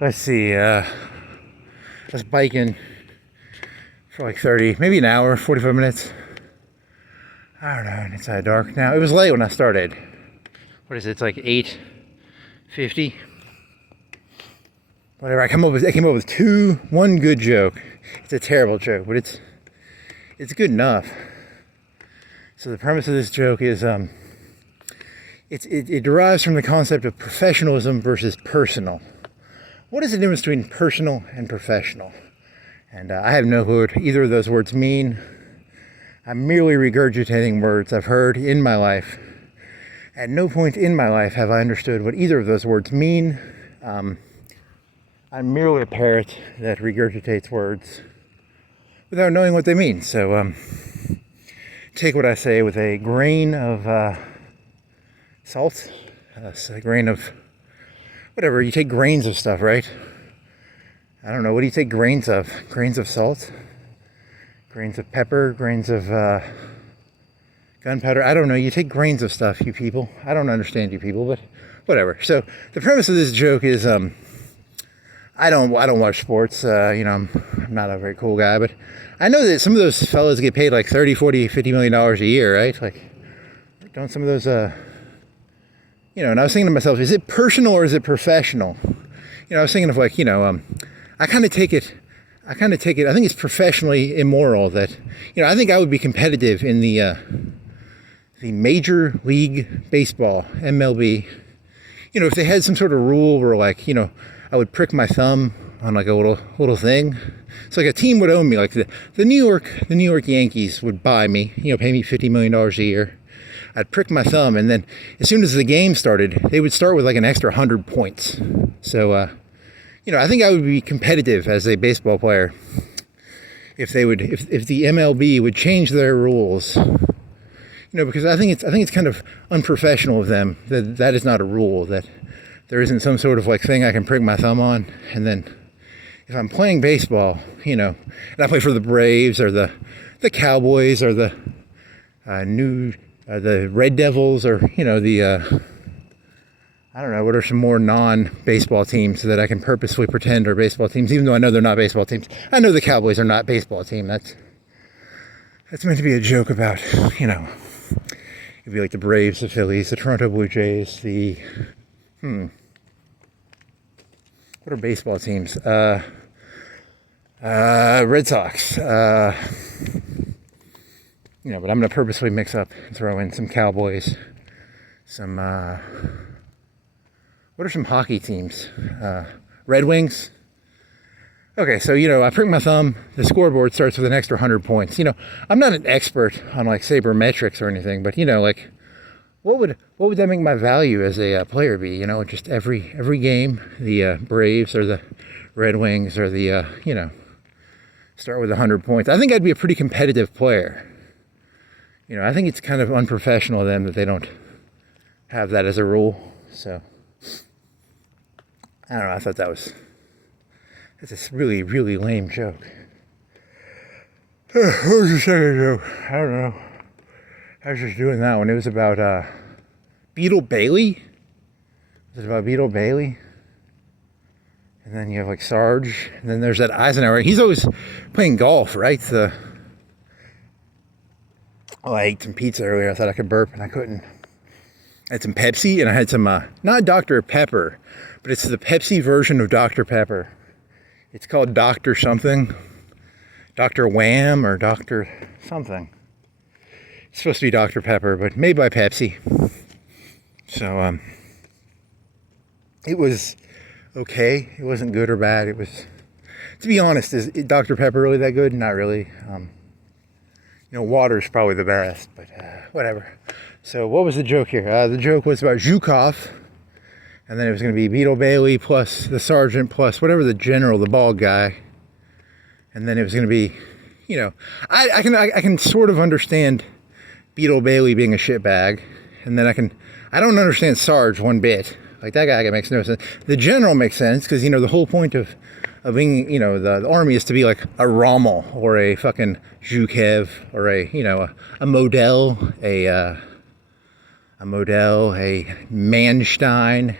Let's see, I was biking for like 30, maybe an hour, 45 minutes. I don't know, and it's dark now. It was late when I started. What is it? It's like 8:50. Whatever. I came up with one good joke. It's a terrible joke, but it's good enough. So the premise of this joke is it derives from the concept of professionalism versus personal. What is the difference between personal and professional? And I have no clue what either of those words mean. I'm merely regurgitating words I've heard in my life. At no point in my life have I understood what either of those words mean. I'm merely a parrot that regurgitates words without knowing what they mean. So take what I say with a grain of salt, a grain of whatever. You take grains of stuff, right? I don't know. What do you take grains of? Grains of salt? Grains of pepper? Grains of gunpowder? I don't know. You take grains of stuff, you people. I don't understand you people, but whatever. So the premise of this joke is I don't watch sports. I'm not a very cool guy, but I know that some of those fellas get paid like 30, 40, 50 million dollars a year, right? Like, don't some of those and I was thinking to myself, is it personal or is it professional? I was thinking of like, I kind of take it, I think it's professionally immoral that, I think I would be competitive in the Major League Baseball, MLB. If they had some sort of rule where like, I would prick my thumb on like a little thing. So like a team would own me, like the New York Yankees would buy me, pay me $50 million a year. I'd prick my thumb, and then as soon as the game started, they would start with like an extra 100 points. So, I think I would be competitive as a baseball player if the MLB would change their rules. Because I think it's kind of unprofessional of them that is not a rule, that there isn't some sort of like thing I can prick my thumb on, and then if I'm playing baseball, and I play for the Braves or the Cowboys or the Red Devils or I don't know, what are some more non-baseball teams that I can purposefully pretend are baseball teams, even though I know they're not baseball teams. I know the Cowboys are not a baseball team. That's meant to be a joke about, it'd be like the Braves, the Phillies, the Toronto Blue Jays, what are baseball teams? Red Sox. But I'm going to purposely mix up and throw in some Cowboys, some, what are some hockey teams? Red Wings. Okay, so, I prick my thumb, the scoreboard starts with an extra 100 points. I'm not an expert on like sabermetrics or anything, but, like, what would that make my value as a player be? Just every game, the Braves or the Red Wings or the, start with 100 points. I think I'd be a pretty competitive player. I think it's kind of unprofessional of them that they don't have that as a rule. So, I don't know. I thought that's a really, really lame joke. What was the second joke? I don't know. I was just doing that one. It was about Beetle Bailey. Was it about Beetle Bailey? And then you have like Sarge. And then there's that Eisenhower. He's always playing golf, right? I ate some pizza earlier. I thought I could burp and I couldn't. I had some Pepsi and I had some, not Dr. Pepper, but it's the Pepsi version of Dr. Pepper. It's called Dr. something. Dr. Wham or Dr. something. It's supposed to be Dr. Pepper, but made by Pepsi. So, it was okay. It wasn't good or bad. It was, to be honest, is Dr. Pepper really that good? Not really. Water's probably the best, but whatever. So what was the joke here? The joke was about Zhukov, and then it was going to be Beetle Bailey plus the sergeant plus whatever the general, the bald guy, and then it was going to be, I can sort of understand Beetle Bailey being a shitbag, and then I don't understand Sarge one bit. Like, that guy makes no sense. The general makes sense because the whole point of being, the army is to be like a Rommel or a fucking Zhukov or a Model, a Manstein,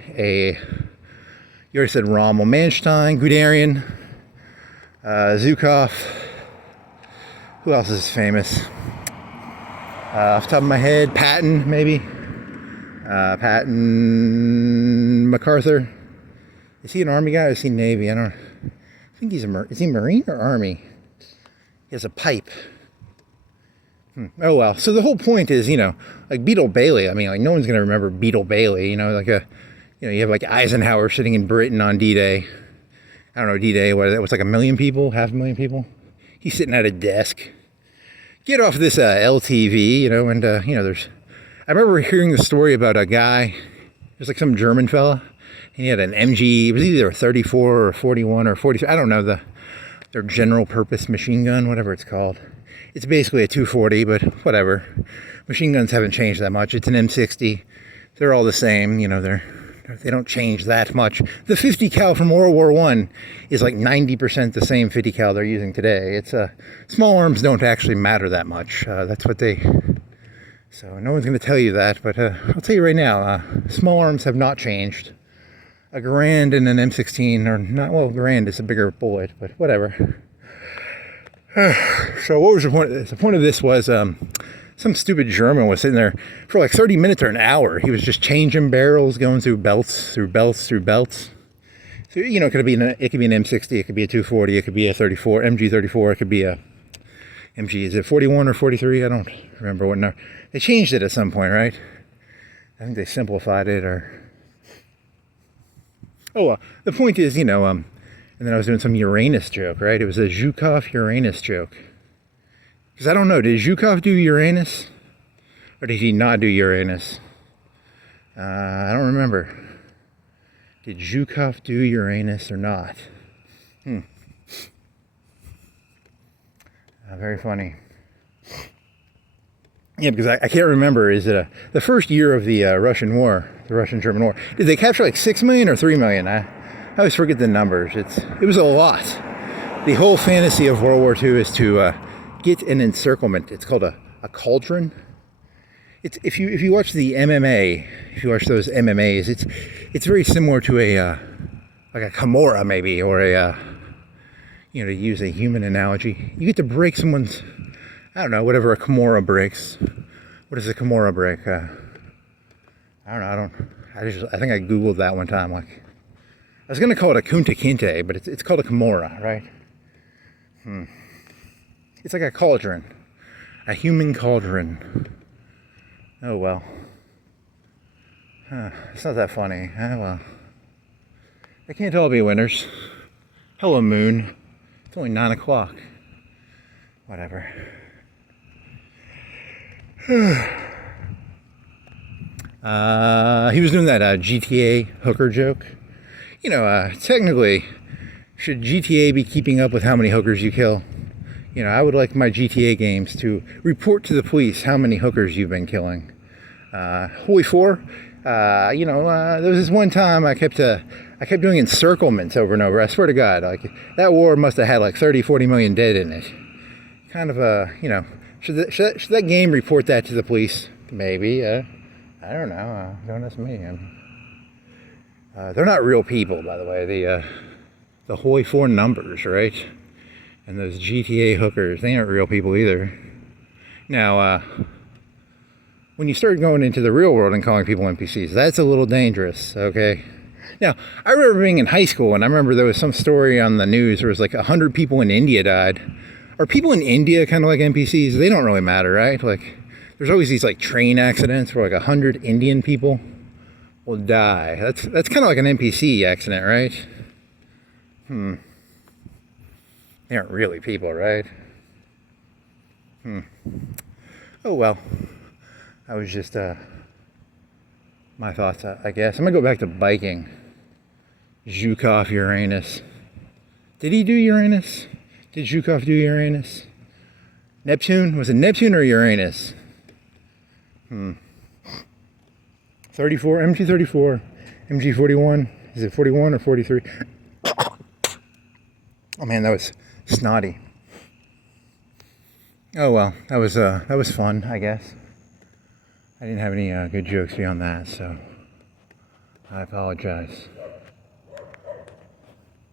You already said Rommel. Manstein, Guderian, Zhukov. Who else is famous? Off the top of my head, Patton, maybe. Patton, MacArthur. Is he an Army guy or is he Navy? I think he's is he Marine or Army? He has a pipe. Oh well. So the whole point is, like Beetle Bailey. I mean, like no one's gonna remember Beetle Bailey. You have like Eisenhower sitting in Britain on D-Day. I don't know, D-Day. What was like 1 million people, 500,000 people. He's sitting at a desk. Get off this LTV, and there's. I remember hearing the story about a guy. There's like some German fella. And he had an MG. It was either a 34 or 41 or 43. I don't know their general purpose machine gun, whatever it's called. It's basically a 240, but whatever. Machine guns haven't changed that much. It's an M60. They're all the same. They don't change that much. The 50 cal from World War I is like 90% the same 50 cal they're using today. It's small arms don't actually matter that much. That's what they. So no one's going to tell you that, but I'll tell you right now, small arms have not changed. A Garand and an M16 are not, well, Garand is a bigger bullet, but whatever. So what was the point of this? The point of this was some stupid German was sitting there for like 30 minutes or an hour. He was just changing barrels, going through belts. So, it could be an M60, it could be a 240, it could be a 34, MG34, it could be a MG. Is it 41 or 43? I don't remember what number. They changed it at some point, right? I think they simplified it the point is, and then I was doing some Uranus joke, right? It was a Zhukov Uranus joke. Because I don't know, did Zhukov do Uranus? Or did he not do Uranus? I don't remember. Did Zhukov do Uranus or not? Very funny. Yeah, because I can't remember. Is it the first year of the Russian war, the Russian-German war? Did they capture like 6 million or 3 million? I always forget the numbers. It was a lot. The whole fantasy of World War II is to get an encirclement. It's called a cauldron. It's if you watch the MMA, if you watch those MMAs, it's very similar to like a Kimura maybe, or to use a human analogy. You get to break someone's. I don't know, whatever a Kimura breaks. What does a Kimura break? I don't know. I think I Googled that one time. Like, I was going to call it a Kunta Kinte, but it's called a Kimura, right? It's like a cauldron. A human cauldron. Oh, well. It's not that funny. Well. They can't all be winners. Hello, moon. It's only 9 o'clock. Whatever. He was doing that GTA hooker joke. Technically, should GTA be keeping up with how many hookers you kill? I would like my GTA games to report to the police how many hookers you've been killing. Holy 4, there was this one time I kept doing encirclements over and over. I swear to God, like that war must have had like 30, 40 million dead in it. Kind of should that game report that to the police? Maybe. I don't know. Don't ask me. They're not real people, by the way. The Hoi 4 numbers, right? And those GTA hookers, they aren't real people either. Now, when you start going into the real world and calling people NPCs, that's a little dangerous, okay? Now, I remember being in high school, and I remember there was some story on the news where it was like 100 people in India died. Are people in India kind of like NPCs? They don't really matter, right? Like, there's always these like train accidents where like 100 Indian people will die. That's kind of like an NPC accident, right? They aren't really people, right? Oh well. That was just my thoughts, I guess. I'm gonna go back to biking. Zhukov Uranus. Did he do Uranus? Did Zhukov do Uranus? Neptune? Was it Neptune or Uranus? 34, MG34, MG41. Is it 41 or 43? Oh man, that was snotty. Oh well, that was fun, I guess. I didn't have any good jokes beyond that, so I apologize.